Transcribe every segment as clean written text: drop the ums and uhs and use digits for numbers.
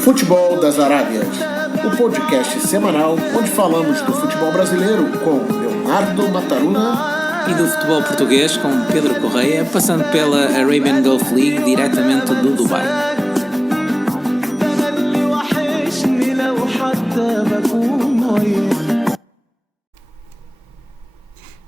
Futebol das Arábias, o podcast semanal onde falamos do futebol brasileiro com Leonardo Mataruna e do futebol português com Pedro Correia, passando pela Arabian Gulf League diretamente do Dubai.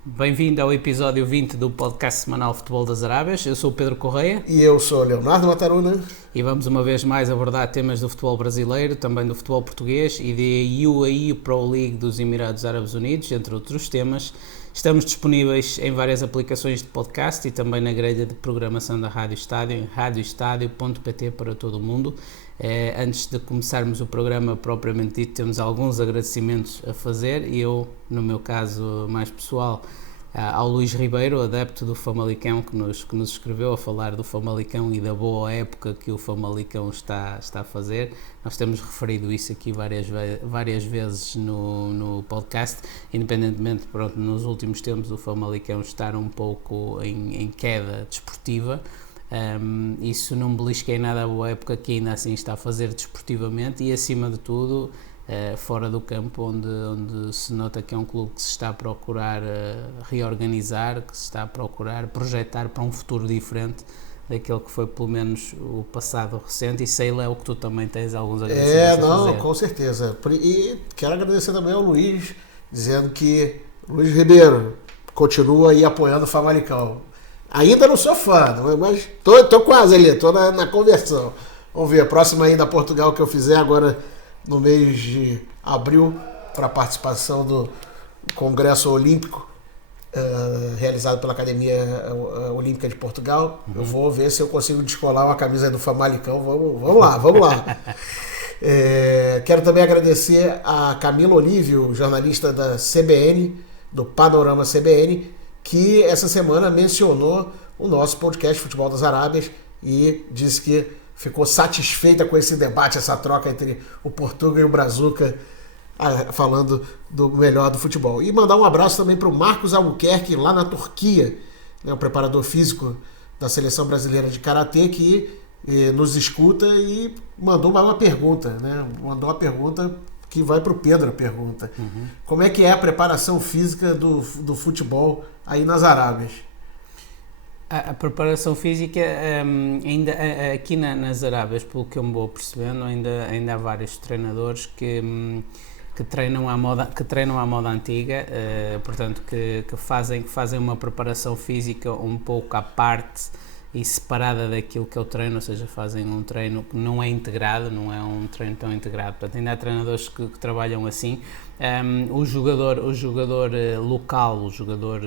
Bem-vindo ao episódio 20 do podcast semanal Futebol das Arábias. Eu sou o Pedro Correia. E eu sou o Leonardo Mataruna. E vamos uma vez mais abordar temas do futebol brasileiro, também do futebol português e da UAE Pro League dos Emirados Árabes Unidos, entre outros temas. Estamos disponíveis em várias aplicações de podcast e também na grelha de programação da Rádio Estádio, em radioestadio.pt para todo o mundo. Antes de começarmos o programa propriamente dito, temos alguns agradecimentos a fazer e eu, no meu caso mais pessoal, ao Luís Ribeiro, adepto do Famalicão, que nos escreveu a falar do Famalicão e da boa época que o Famalicão está a fazer. Nós temos referido isso aqui várias vezes no podcast, independentemente, pronto, nos últimos tempos o Famalicão estar um pouco em queda desportiva. Isso não belisca em nada a boa época que ainda assim está a fazer desportivamente e, acima de tudo, fora do campo, onde se nota que é um clube que se está a procurar reorganizar, que se está a procurar projetar para um futuro diferente daquele que foi pelo menos o passado recente. E sei, Léo, que tu também tens alguns agradecimentos a fazer. Com certeza. E quero agradecer também ao Luís, dizendo que Luís Ribeiro continua aí apoiando o Famalicão. Ainda não sou fã, mas tô quase ali, tô na conversão. Vamos ver, a próxima ainda Portugal que eu fizer agora no mês de abril, para a participação do Congresso Olímpico realizado pela Academia Olímpica de Portugal. Eu vou ver se eu consigo descolar uma camisa do Famalicão. Vamos lá. Quero também agradecer a Camila Olívio, jornalista da CBN, do Panorama CBN, que essa semana mencionou o nosso podcast Futebol das Arábias e disse que ficou satisfeita com esse debate, essa troca entre o Portuga e o Brazuca, falando do melhor do futebol. E mandar um abraço também para o Marcos Albuquerque, lá na Turquia, né, o preparador físico da Seleção Brasileira de Karatê, que nos escuta e mandou uma pergunta, né? Mandou uma pergunta que vai para o Pedro, a pergunta. Como é que é a preparação física do futebol aí nas Arábias? A preparação física, ainda aqui nas Arábias, pelo que eu me vou percebendo, ainda há vários treinadores que treinam à moda antiga, portanto que fazem uma preparação física um pouco à parte e separada daquilo que é o treino, ou seja, fazem um treino que não é integrado, não é um treino tão integrado. Portanto, ainda há treinadores que trabalham assim. O jogador local, o jogador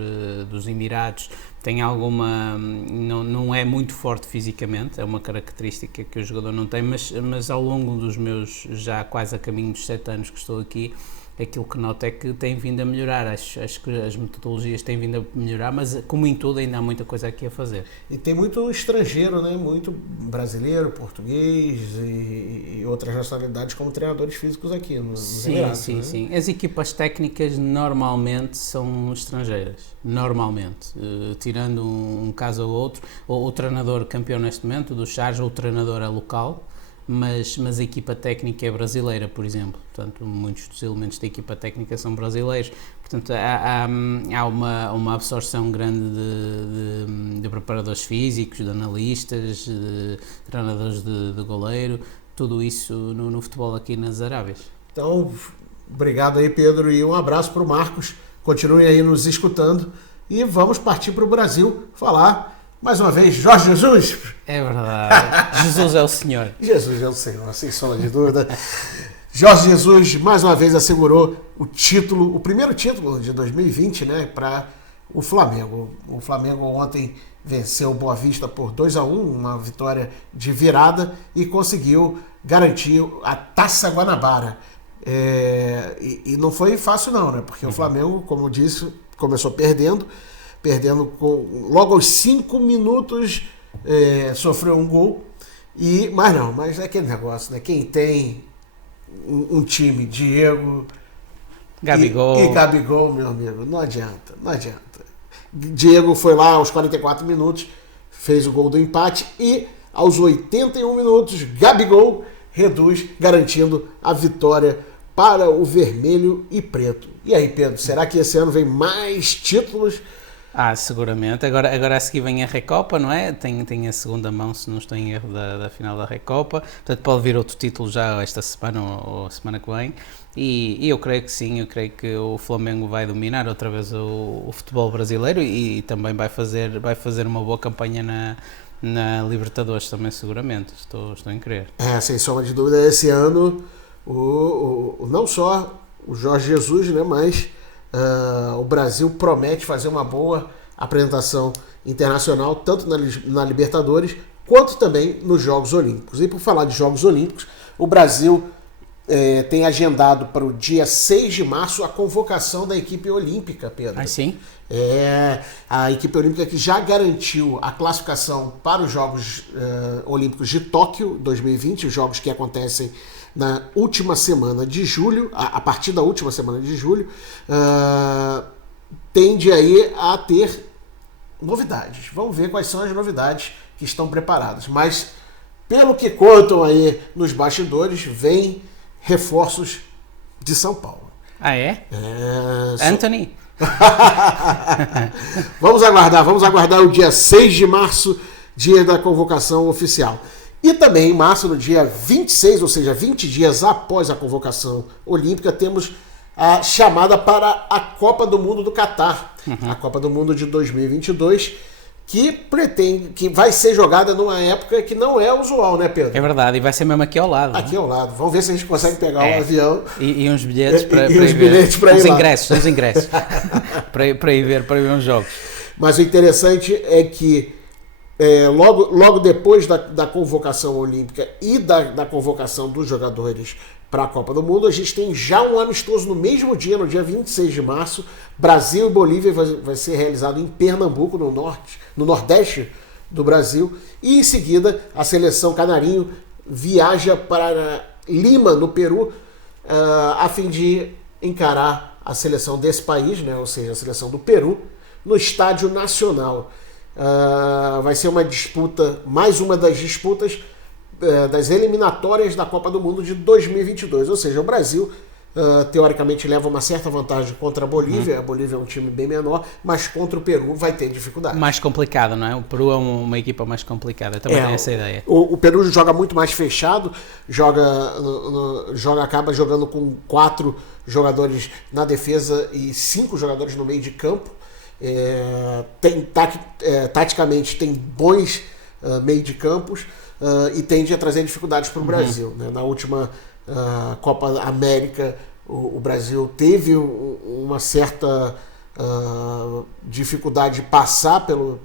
dos Emirados, tem alguma... Não é muito forte fisicamente, é uma característica que o jogador não tem, mas ao longo dos meus já quase a caminho dos 7 anos que estou aqui, aquilo que noto é que tem vindo a melhorar. Acho que as metodologias têm vindo a melhorar, mas como em tudo ainda há muita coisa aqui a fazer. E tem muito estrangeiro, né? Muito brasileiro, português e outras nacionalidades como treinadores físicos aqui nos Emirados. Sim. As equipas técnicas normalmente são estrangeiras, normalmente. Tirando um caso ou outro, o treinador campeão neste momento, do Charge, o treinador é local, mas a equipa técnica é brasileira, por exemplo. Portanto, muitos dos elementos da equipa técnica são brasileiros. Portanto, há uma absorção grande de preparadores físicos, de analistas, de treinadores de goleiro, tudo isso no futebol aqui nas Arábias. Então, obrigado aí, Pedro, e um abraço para o Marcos. Continuem aí nos escutando e vamos partir para o Brasil falar mais uma vez, Jorge Jesus. É verdade. Jesus é o Senhor. Jesus é o Senhor, sem sombra de dúvida. Jorge Jesus, mais uma vez, assegurou o primeiro título de 2020, né, para o Flamengo. O Flamengo ontem venceu o Boa Vista por 2-1, uma vitória de virada, e conseguiu garantir a Taça Guanabara. E não foi fácil não, né, porque o Flamengo, como eu disse, começou perdendo logo aos 5 minutos, sofreu um gol, mas é aquele negócio, né? Quem tem um time, Diego Gabigol. E Gabigol, meu amigo, não adianta. Diego foi lá aos 44 minutos, fez o gol do empate e aos 81 minutos, Gabigol reduz, garantindo a vitória para o vermelho e preto. E aí, Pedro, será que esse ano vem mais títulos? Seguramente. Agora a seguir vem a Recopa, não é? Tem a segunda mão, se não estou em erro, da final da Recopa. Portanto, pode vir outro título já esta semana ou a semana que vem. E eu creio que sim, eu creio que o Flamengo vai dominar outra vez o futebol brasileiro e também vai fazer uma boa campanha na Libertadores também, seguramente. Estou em crer. Sem sombra de dúvida, esse ano não só o Jorge Jesus, né, mas o Brasil promete fazer uma boa apresentação internacional, tanto na Libertadores, quanto também nos Jogos Olímpicos. E por falar de Jogos Olímpicos, o Brasil tem agendado para o dia 6 de março a convocação da equipe olímpica, Pedro. Ah, sim? A equipe olímpica que já garantiu a classificação para os Jogos Olímpicos de Tóquio 2020, os jogos que acontecem na última semana de julho, a partir da última semana de julho, tende aí a ter novidades. Vamos ver quais são as novidades que estão preparadas. Mas, pelo que contam aí nos bastidores, vem reforços de São Paulo. Ah, é? Anthony? Vamos aguardar o dia 6 de março, dia da convocação oficial. E também em março, no dia 26, ou seja, 20 dias após a convocação olímpica, temos a chamada para a Copa do Mundo do Catar, a Copa do Mundo de 2022, que vai ser jogada numa época que não é usual, né, Pedro? É verdade, e vai ser mesmo aqui ao lado. Aqui ao lado. Vamos ver se a gente consegue pegar um avião. E uns bilhetes para ir ver. Uns ingressos para ir ver uns jogos. Mas o interessante é que logo depois da convocação olímpica e da convocação dos jogadores para a Copa do Mundo, a gente tem já um amistoso no mesmo dia, no dia 26 de março. Brasil e Bolívia vai ser realizado em Pernambuco, no nordeste do Brasil. E em seguida, a seleção canarinho viaja para Lima, no Peru, a fim de encarar a seleção desse país, né, ou seja, a seleção do Peru, no Estádio Nacional. Vai ser mais uma das disputas das eliminatórias da Copa do Mundo de 2022. Ou seja, o Brasil, teoricamente, leva uma certa vantagem contra a Bolívia. A Bolívia é um time bem menor, mas contra o Peru vai ter dificuldade. Mais complicado, não é? O Peru é uma equipa mais complicada. Também tem essa ideia. O Peru joga muito mais fechado, acaba jogando com 4 jogadores na defesa e 5 jogadores no meio de campo. Taticamente tem bons meio de campos e tende a trazer dificuldades para o Brasil, né? Na última Copa América o Brasil teve uma certa dificuldade de passar pelo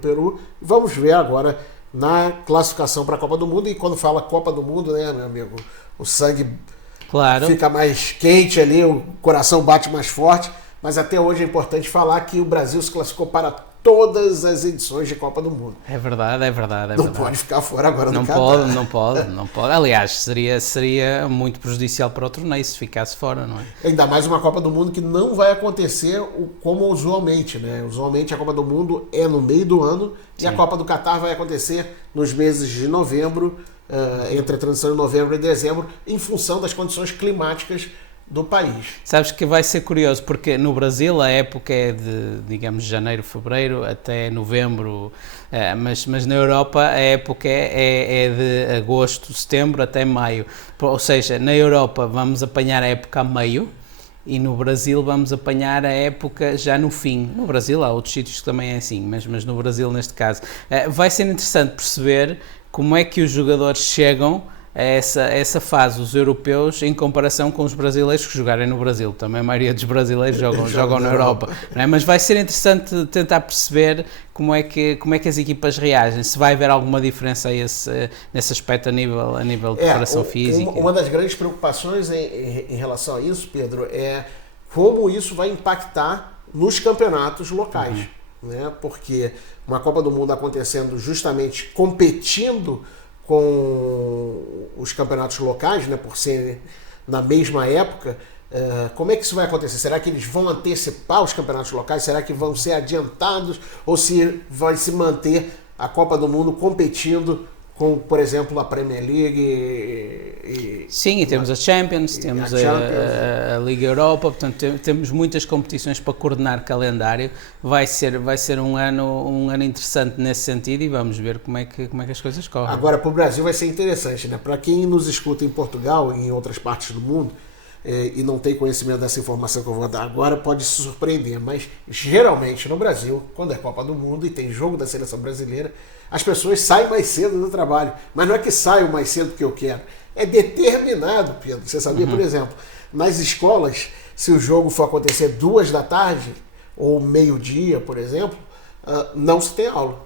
Peru. Vamos ver agora na classificação para a Copa do Mundo. E quando fala Copa do Mundo, né, meu amigo, o sangue fica mais quente ali, o coração bate mais forte. Mas até hoje é importante falar que o Brasil se classificou para todas as edições de Copa do Mundo. É verdade. Não pode ficar fora agora do Catar. Não pode. Aliás, seria muito prejudicial para o torneio se ficasse fora, não é? Ainda mais uma Copa do Mundo que não vai acontecer como usualmente, né? Usualmente a Copa do Mundo é no meio do ano. Sim. E a Copa do Catar vai acontecer nos meses de novembro, entre a transição de novembro e dezembro, em função das condições climáticas do país. Sabes que vai ser curioso, porque no Brasil a época é de, digamos, janeiro, fevereiro até novembro, mas na Europa a época é de agosto, setembro até maio. Ou seja, na Europa vamos apanhar a época a meio e no Brasil vamos apanhar a época já no fim. No Brasil há outros sítios que também é assim, mas no Brasil neste caso. Vai ser interessante perceber como é que os jogadores chegam a essa fase, os europeus, em comparação com os brasileiros que jogarem no Brasil. Também a maioria dos brasileiros jogam na Europa. Não é? Mas vai ser interessante tentar perceber como é que as equipas reagem, se vai haver alguma diferença nesse aspecto a nível de preparação física. Uma das grandes preocupações em relação a isso, Pedro, é como isso vai impactar nos campeonatos locais. Né? Porque uma Copa do Mundo acontecendo justamente competindo com os campeonatos locais, né, por serem na mesma época, como é que isso vai acontecer? Será que eles vão antecipar os campeonatos locais? Será que vão ser adiantados? Ou se vai se manter a Copa do Mundo competindo com, por exemplo, a Premier League Sim, e temos a Champions, temos a Liga Europa, portanto temos muitas competições para coordenar calendário. Vai ser um ano interessante nesse sentido e vamos ver como é que as coisas correm. Agora, para o Brasil vai ser interessante, né? Para quem nos escuta em Portugal e em outras partes do mundo e não tem conhecimento dessa informação que eu vou dar agora, pode se surpreender, mas geralmente no Brasil, quando é Copa do Mundo e tem jogo da seleção brasileira, as pessoas saem mais cedo do trabalho. Mas não é que saiam mais cedo porque eu quero. É determinado, Pedro. Você sabia, por exemplo, nas escolas, se o jogo for acontecer 2 da tarde ou meio-dia, por exemplo, não se tem aula.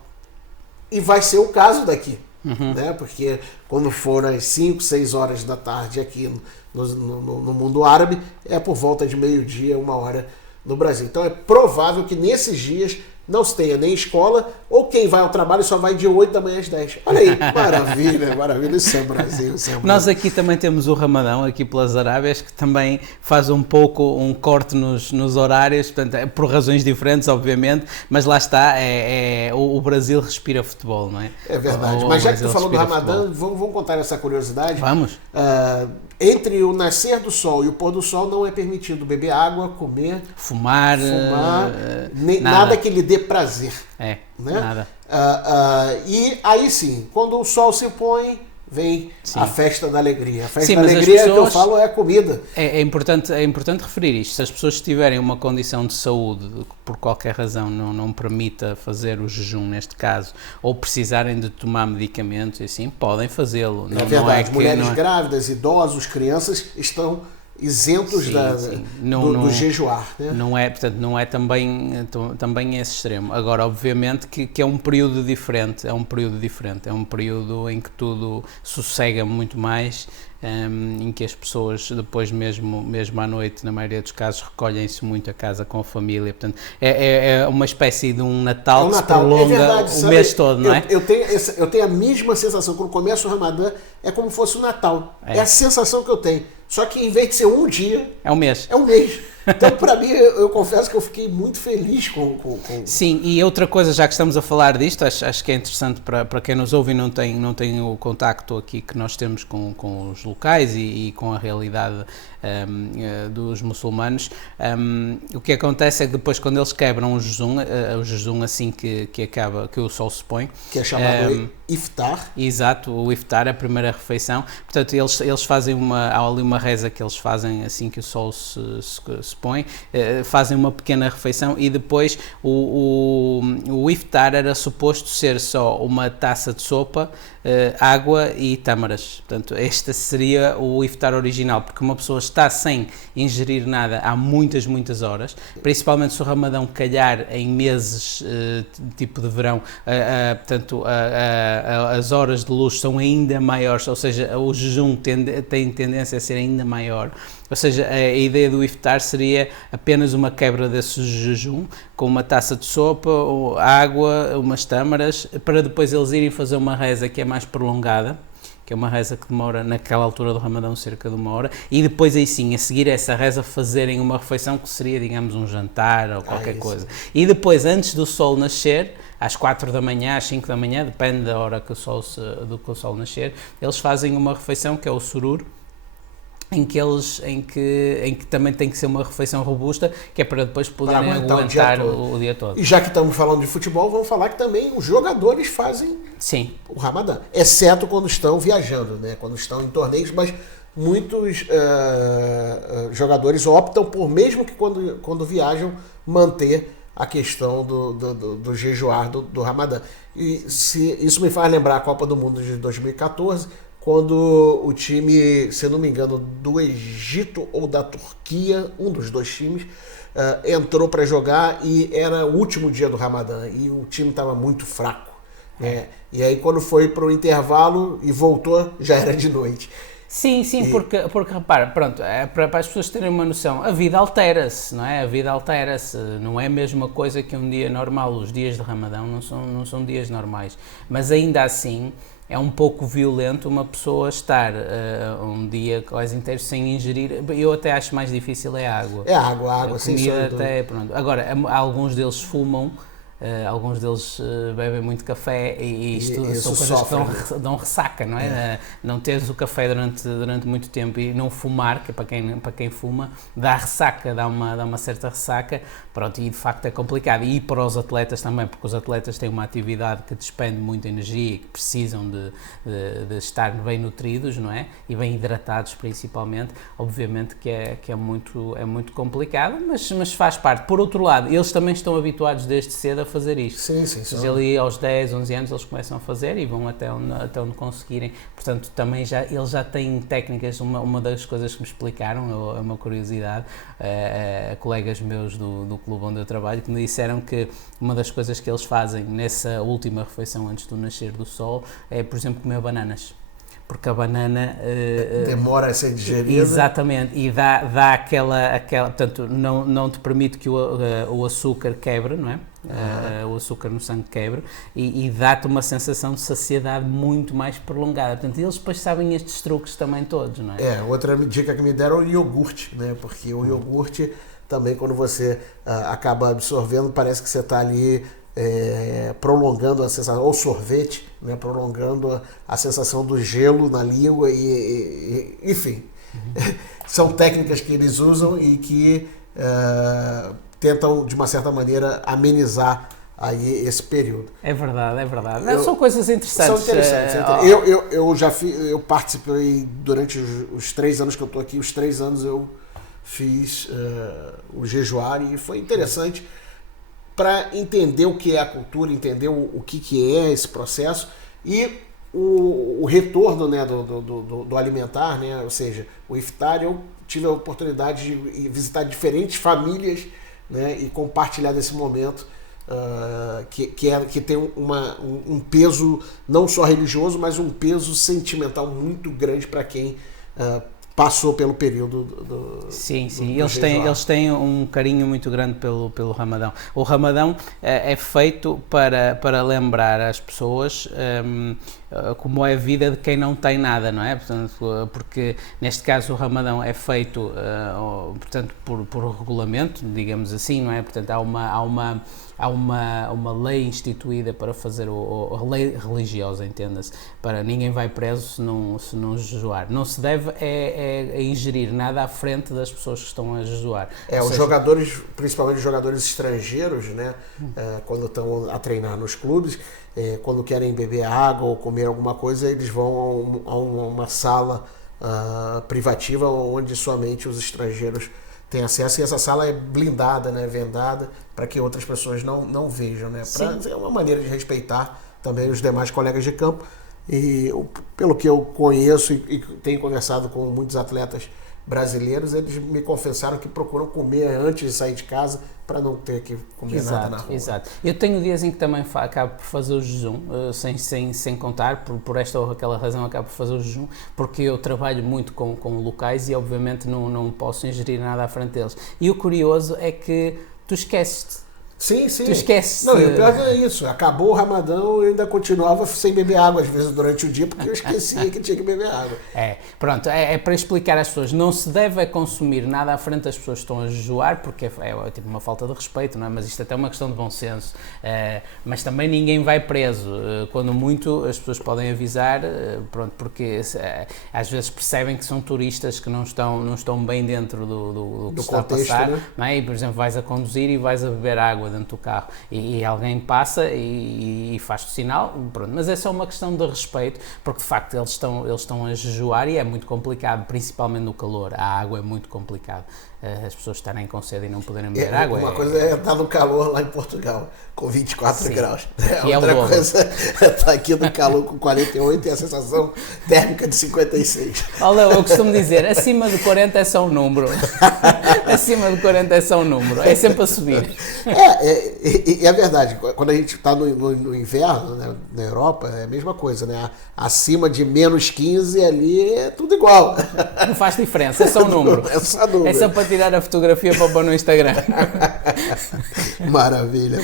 E vai ser o caso daqui. Né? Porque quando for às 5, 6 horas da tarde aqui no mundo árabe, é por volta de meio-dia, 1 hora no Brasil. Então é provável que nesses dias não se tenha nem escola, ou quem vai ao trabalho só vai de 8 da manhã às 10. Olha aí, maravilha, maravilha, isso é Brasil, isso é Brasil. Nós aqui também temos o Ramadão, aqui pelas Arábias, que também faz um pouco um corte nos horários, portanto, por razões diferentes, obviamente, mas lá está, o Brasil respira futebol, não é? É verdade, mas já que tu falou do Ramadã, vamos contar essa curiosidade. Vamos. Entre o nascer do sol e o pôr do sol não é permitido beber água, comer, fumar nada que lhe dê prazer. Né? Nada. E aí sim, quando o sol se põe, vem a festa da alegria. A festa da alegria pessoas, que eu falo é a comida. É importante referir isto. Se as pessoas tiverem uma condição de saúde, por qualquer razão não permita fazer o jejum neste caso, ou precisarem de tomar medicamentos, assim, podem fazê-lo. É verdade, mulheres grávidas, idosos, crianças estão isentos do jejuar, né? Não é também esse extremo. Agora, obviamente que é um período diferente, é um período em que tudo sossega muito mais, em que as pessoas depois mesmo à noite, na maioria dos casos, recolhem-se muito a casa com a família, portanto é uma espécie de um Natal que se prolonga o mês todo, não é? Eu tenho a mesma sensação, quando começa o Ramadã, é como se fosse o Natal, é a sensação que eu tenho, só que em vez de ser um dia, é um mês. Então, para mim, eu confesso que eu fiquei muito feliz com... Sim, e outra coisa, já que estamos a falar disto, acho que é interessante para quem nos ouve e não tem o contacto aqui que nós temos com os locais e com a realidade dos muçulmanos. O que acontece é que depois, quando eles quebram o jejum assim que acaba, que o sol se põe... Que é chamado iftar. Exato, o iftar, a primeira refeição. Portanto, eles fazem há ali uma reza que eles fazem assim que o sol se põe, fazem uma pequena refeição e depois o iftar era suposto ser só uma taça de sopa, água e tâmaras. Portanto, este seria o iftar original, porque uma pessoa está sem ingerir nada há muitas horas, principalmente se o Ramadão calhar em meses tipo de verão, portanto as horas de luz são ainda maiores, ou seja, o jejum tem tendência a ser ainda maior. Ou seja, a ideia do iftar seria apenas uma quebra desse jejum, com uma taça de sopa, água, umas tâmaras, para depois eles irem fazer uma reza que é mais prolongada, que é uma reza que demora, naquela altura do Ramadão, cerca de 1 hora, e depois aí sim, a seguir essa reza, fazerem uma refeição que seria, digamos, um jantar ou qualquer coisa. E depois, antes do sol nascer, às 4 da manhã, às 5 da manhã, depende da hora que o sol nascer, eles fazem uma refeição que é o surur, em que também tem que ser uma refeição robusta, que é para depois poderem aguentar o dia todo. E já que estamos falando de futebol, vamos falar que também os jogadores fazem o Ramadã, exceto quando estão viajando, né? Quando estão em torneios, mas muitos jogadores optam por, mesmo que quando viajam, manter a questão do jejuar do Ramadã. E isso me faz lembrar a Copa do Mundo de 2014, quando o time, se não me engano, do Egito ou da Turquia, um dos dois times, entrou para jogar e era o último dia do Ramadã e o time estava muito fraco. E aí quando foi para o intervalo e voltou, já era de noite. Sim, porque repara, pronto, para as pessoas terem uma noção, a vida altera-se, não é? A vida altera-se, não é a mesma coisa que um dia normal. Os dias de Ramadão não são dias normais, mas ainda assim é um pouco violento uma pessoa estar um dia quase inteiro sem ingerir. Eu até acho mais difícil a água. É a água, sem comida até, pronto. Agora, alguns deles fumam alguns deles bebem muito café e isto isso são coisas sofre, que dão ressaca, não é? Não teres o café durante muito tempo e não fumar, que é para quem fuma, dá ressaca, dá uma certa ressaca, pronto, e de facto é complicado. E para os atletas também, porque os atletas têm uma atividade que despende muita energia e que precisam de estar bem nutridos, não é? E bem hidratados principalmente, obviamente que é muito complicado, mas faz parte. Por outro lado, eles também estão habituados desde cedo a fazer isto. Sim. Ou seja, ali aos 10, 11 anos eles começam a fazer e vão até onde conseguirem. Portanto, também eles já têm técnicas. Uma das coisas que me explicaram, é uma curiosidade, colegas meus do clube onde eu trabalho, que me disseram que uma das coisas que eles fazem nessa última refeição antes do nascer do sol é, por exemplo, comer bananas. Porque a banana demora a ser digerida. Exatamente, e dá aquela portanto, não te permite que o açúcar quebre, não é? O açúcar no sangue quebre e dá-te uma sensação de saciedade muito mais prolongada. Portanto, eles depois sabem estes truques também todos, não é? Outra dica que me deram é o iogurte, né? Porque o iogurte também, quando você acaba absorvendo, parece que você está ali prolongando a sensação, ou sorvete, né, prolongando a sensação do gelo na língua enfim, são técnicas que eles usam e que tentam de uma certa maneira amenizar aí esse período. É verdade. São coisas interessantes. São interessantes. Eu participei durante os 3 anos que eu estou aqui, os 3 anos eu fiz o jejuar e foi interessante para entender o que é a cultura, entender o que é esse processo e o retorno, né, do alimentar, né, ou seja, o iftar. Eu tive a oportunidade de visitar diferentes famílias, né, e compartilhar desse momento que tem um peso não só religioso, mas um peso sentimental muito grande para quem passou pelo período do Sim, eles têm um carinho muito grande pelo Ramadão. O Ramadão é feito para lembrar às pessoas como é a vida de quem não tem nada, não é? Portanto, porque neste caso o Ramadão é feito portanto, por regulamento, digamos assim, não é? Portanto, há uma lei instituída para fazer a lei religiosa, entenda-se, para ninguém vai preso se não jejuar. Não se deve ingerir nada à frente das pessoas que estão a jejuar. Os jogadores, principalmente os jogadores estrangeiros, né, quando estão a treinar nos clubes, quando querem beber água ou comer alguma coisa, eles vão a uma sala privativa onde somente os estrangeiros têm acesso, e essa sala é blindada, né, vendada, para que outras pessoas não vejam, né? É uma maneira de respeitar também os demais colegas de campo. E pelo que eu conheço e tenho conversado com muitos atletas brasileiros, eles me confessaram que procuram comer antes de sair de casa para não ter que comer nada na rua. Exato. Eu tenho dias em que também acabo por fazer o jejum, sem contar, por esta ou aquela razão acabo por fazer o jejum, porque eu trabalho muito com locais e obviamente não posso ingerir nada à frente deles. E o curioso é que tu esqueces-te. Sim. Tu esqueces. Não, e o pior é isso. Acabou o Ramadão e eu ainda continuava sem beber água, às vezes, durante o dia, porque eu esquecia que tinha que beber água. Pronto, é para explicar às pessoas. Não se deve consumir nada à frente das pessoas que estão a jejuar, porque é tipo uma falta de respeito, não é? Mas isto até é uma questão de bom senso. Mas também ninguém vai preso. Quando muito, as pessoas podem avisar, pronto, porque às vezes percebem que são turistas que não estão bem dentro do que está contexto, a passar, né? não é? E, por exemplo, vais a conduzir e vais a beber água dentro do carro e alguém passa e faz-te o sinal, pronto. Mas é só uma questão de respeito, porque de facto eles estão a jejuar e é muito complicado, principalmente no calor. A água é muito complicado. As pessoas estarem com sede e não poderem beber água. Uma coisa é estar no calor lá em Portugal, com 24 graus. Outra coisa é estar aqui no calor com 48 e a sensação térmica de 56. Olha, eu costumo dizer, acima de 40 é só um número. Acima de 40 é só um número. É sempre a subir. É verdade. Quando a gente está no inverno, né, na Europa, é a mesma coisa, né? Acima de menos 15 ali é tudo igual. Não faz diferença, é só um número. É só para tirar a fotografia para pôr no Instagram. Maravilha.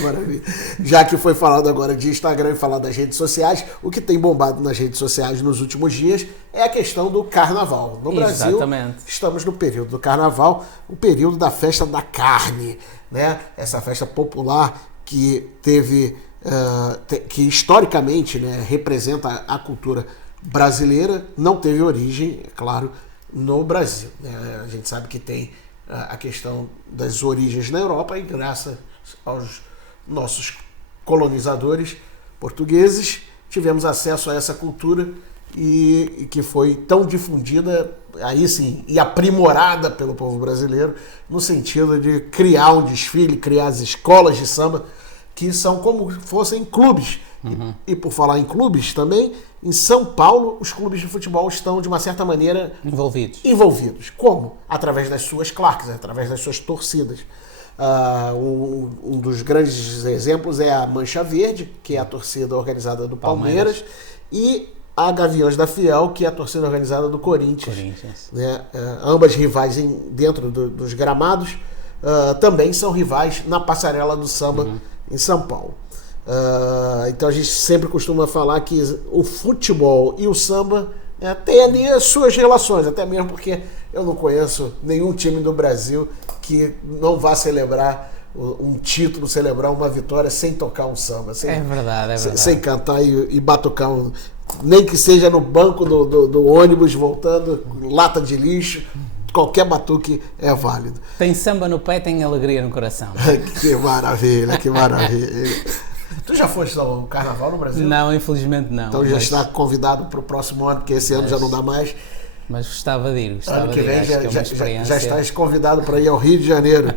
Já que foi falado agora de Instagram e falar das redes sociais, o que tem bombado nas redes sociais nos últimos dias é a questão do carnaval. No Brasil, estamos no período do carnaval, o período da festa da carne, né? Essa festa popular que teve, que historicamente, né, representa a cultura brasileira, não teve origem, é claro, no Brasil, né? A gente sabe que tem a questão das origens na Europa e graças aos nossos colonizadores portugueses tivemos acesso a essa cultura e que foi tão difundida, aí sim, e aprimorada pelo povo brasileiro, no sentido de criar um desfile, criar as escolas de samba, que são como fossem clubes. Uhum. E por falar em clubes também, em São Paulo, os clubes de futebol estão, de uma certa maneira, envolvidos. Como? Através das suas claques, através das suas torcidas. Um dos grandes exemplos é a Mancha Verde, que é a torcida organizada do Palmeiras. E a Gaviões da Fiel, que é a torcida organizada do Corinthians. Né? Ambas rivais dentro dos gramados, também são rivais na passarela do samba em São Paulo. Então a gente sempre costuma falar que o futebol e o samba têm ali as suas relações, até mesmo porque eu não conheço nenhum time do Brasil que não vá celebrar um título, celebrar uma vitória sem tocar um samba. É verdade. Sem cantar e batucar nem que seja no banco do ônibus voltando, lata de lixo, qualquer batuque é válido. Tem samba no pé, tem alegria no coração. Que maravilha, que maravilha. Tu já foste ao carnaval no Brasil? Não, infelizmente não. Então já está convidado para o próximo ano, porque esse ano já não dá mais. Mas gostava de ir. Ano que vem já estás convidado para ir ao Rio de Janeiro.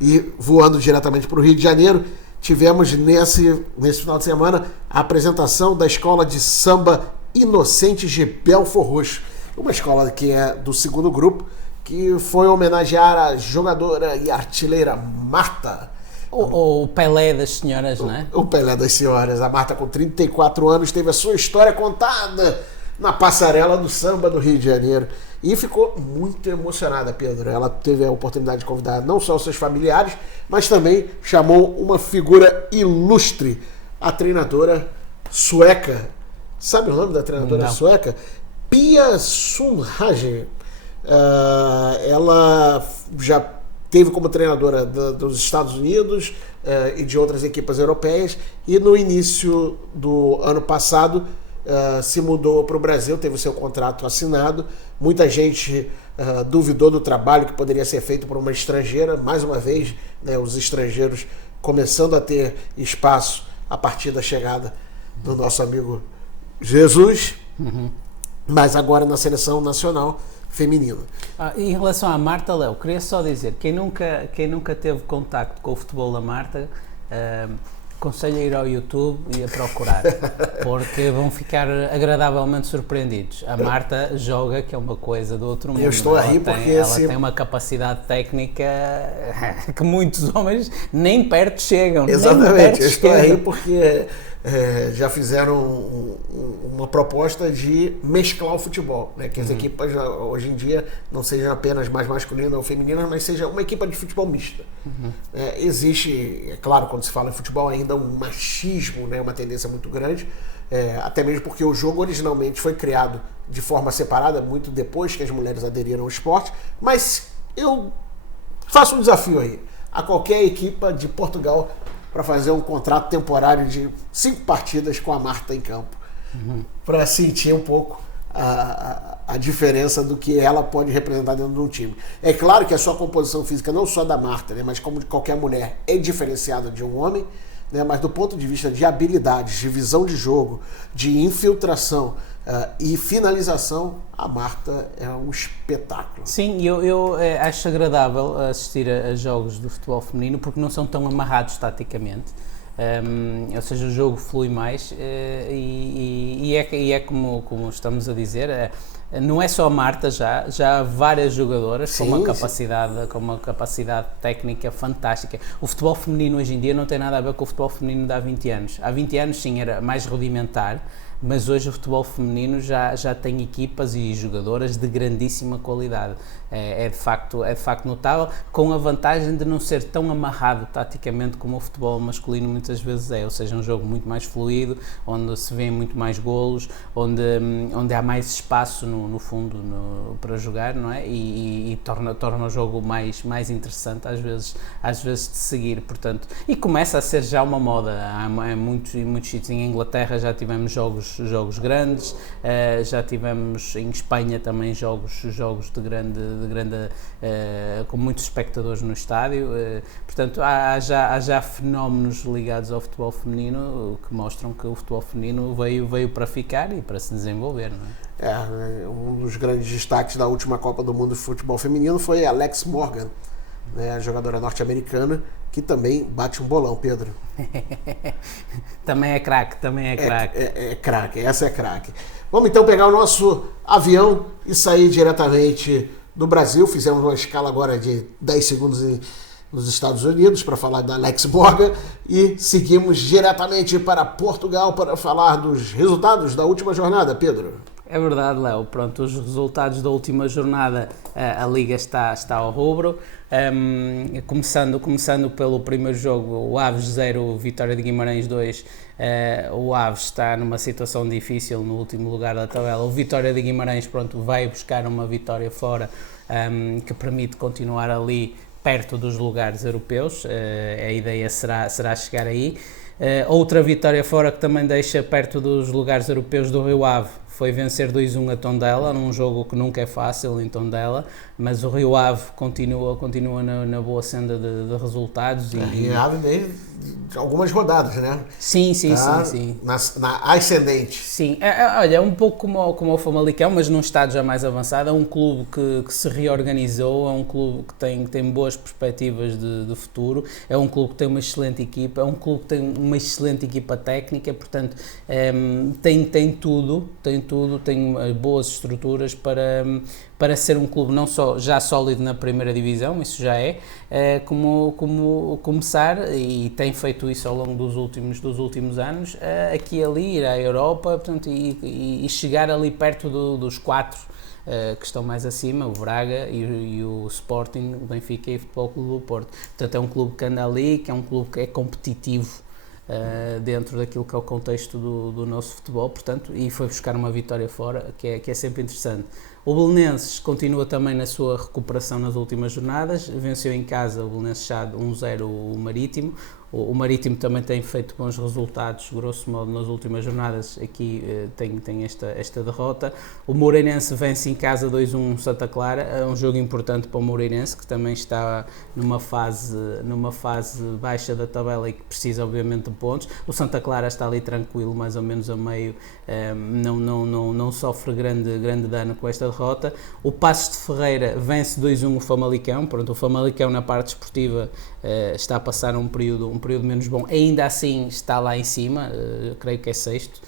E voando diretamente para o Rio de Janeiro, tivemos nesse final de semana a apresentação da escola de samba Inocentes de Belfor Roxo. Uma escola que é do segundo grupo, que foi homenagear a jogadora e artilheira Marta. O Pelé das senhoras, não é? O Pelé das senhoras. A Marta, com 34 anos, teve a sua história contada na passarela do samba do Rio de Janeiro. E ficou muito emocionada, Pedro. Ela teve a oportunidade de convidar não só os seus familiares, mas também chamou uma figura ilustre, a treinadora sueca. Sabe o nome da treinadora sueca? Pia Sundhage. Ela já teve como treinadora dos Estados Unidos e de outras equipas europeias, e no início do ano passado se mudou para o Brasil, teve o seu contrato assinado. Muita gente duvidou do trabalho que poderia ser feito por uma estrangeira. Mais uma vez, né, os estrangeiros começando a ter espaço a partir da chegada do nosso amigo Jesus, mas agora na seleção nacional feminina. Em relação à Marta, Léo, queria só dizer, quem nunca teve contacto com o futebol da Marta, aconselho a ir ao YouTube e a procurar, porque vão ficar agradavelmente surpreendidos. A Marta joga, que é uma coisa do outro mundo. Eu estou a rir porque ela tem uma capacidade técnica que muitos homens nem perto chegam. Exatamente, eu estou a rir porque já fizeram uma proposta de mesclar o futebol, né? Que as equipas hoje em dia não sejam apenas mais masculinas ou femininas, mas seja uma equipa de futebol mista. Existe, é claro, quando se fala em futebol, ainda um machismo, né? Uma tendência muito grande, até mesmo porque o jogo originalmente foi criado de forma separada, muito depois que as mulheres aderiram ao esporte. Mas eu faço um desafio aí a qualquer equipa de Portugal para fazer um contrato temporário de 5 partidas com a Marta em campo, para sentir um pouco a diferença do que ela pode representar dentro de um time. É claro que a sua composição física, não só da Marta, né, mas como de qualquer mulher, é diferenciada de um homem, né, mas do ponto de vista de habilidades, de visão de jogo, de infiltração e finalização, a Marta é um espetáculo. Sim, eu acho agradável assistir a jogos do futebol feminino porque não são tão amarrados taticamente. Ou seja, o jogo flui mais e é como estamos a dizer, não é só a Marta, já há várias jogadoras com uma capacidade técnica fantástica. O futebol feminino hoje em dia não tem nada a ver com o futebol feminino de há 20 anos. Há 20 anos sim, era mais rudimentar, mas hoje o futebol feminino já tem equipas e jogadoras de grandíssima qualidade. É de facto notável, com a vantagem de não ser tão amarrado taticamente como o futebol masculino muitas vezes é, ou seja, um jogo muito mais fluido, onde se vêem muito mais golos, onde há mais espaço no fundo para jogar, não é? E torna o jogo mais interessante às vezes de seguir, portanto, e começa a ser já uma moda. Há muitos sítios. Em Inglaterra já tivemos jogos grandes, já tivemos em Espanha também jogos de grande com muitos espectadores no estádio, portanto há já fenómenos ligados ao futebol feminino que mostram que o futebol feminino veio para ficar e para se desenvolver, não é? Um dos grandes destaques da última Copa do Mundo de Futebol Feminino foi a Alex Morgan, né, a jogadora norte-americana, que também bate um bolão, Pedro. Também é craque. É craque, essa é craque. Vamos então pegar o nosso avião e sair diretamente do Brasil. Fizemos uma escala agora de 10 segundos nos Estados Unidos para falar da Alex Morgan e seguimos diretamente para Portugal para falar dos resultados da última jornada, Pedro. É verdade, Léo. Pronto, os resultados da última jornada, a Liga está ao rubro. Começando pelo primeiro jogo, o Aves 0, Vitória de Guimarães 2. O Aves está numa situação difícil no último lugar da tabela. O Vitória de Guimarães, pronto, vai buscar uma vitória fora, que permite continuar ali perto dos lugares europeus. A ideia será chegar aí. Outra vitória fora que também deixa perto dos lugares europeus do Rio Ave foi vencer 2-1 a Tondela, num jogo que nunca é fácil em Tondela, mas o Rio Ave continua na boa senda de resultados. Rio Ave desde algumas rodadas, né? Sim. Na ascendente. Sim, olha, é um pouco como o Famalicão, mas num estágio já mais avançado. É um clube que se reorganizou, é um clube que tem boas perspectivas de futuro, é um clube que tem uma excelente equipa, é um clube que tem uma excelente equipa técnica, portanto tem tudo, tem boas estruturas para ser um clube não só já sólido na primeira divisão, isso já como começar, e tem feito isso ao longo dos últimos anos, aqui e ali, ir à Europa, portanto, e chegar ali perto dos 4 que estão mais acima, o Braga e o Sporting, o Benfica e o Futebol Clube do Porto. Portanto, é um clube que anda ali, que é um clube que é competitivo dentro daquilo que é o contexto do nosso futebol, portanto, e foi buscar uma vitória fora, que é sempre interessante. O Belenenses continua também na sua recuperação nas últimas jornadas, venceu em casa o Belenenses Chade 1-0 o Marítimo. O Marítimo também tem feito bons resultados, grosso modo, nas últimas jornadas. Aqui tem esta derrota. O Moreirense vence em casa 2-1 Santa Clara. É um jogo importante para o Moreirense, que também está numa fase baixa da tabela e que precisa, obviamente, de pontos. O Santa Clara está ali tranquilo, mais ou menos a meio, não sofre grande dano com esta derrota. O Passos de Ferreira vence 2-1 o Famalicão. Pronto, o Famalicão na parte esportiva está a passar um período menos bom, ainda assim está lá em cima, creio que é sexto,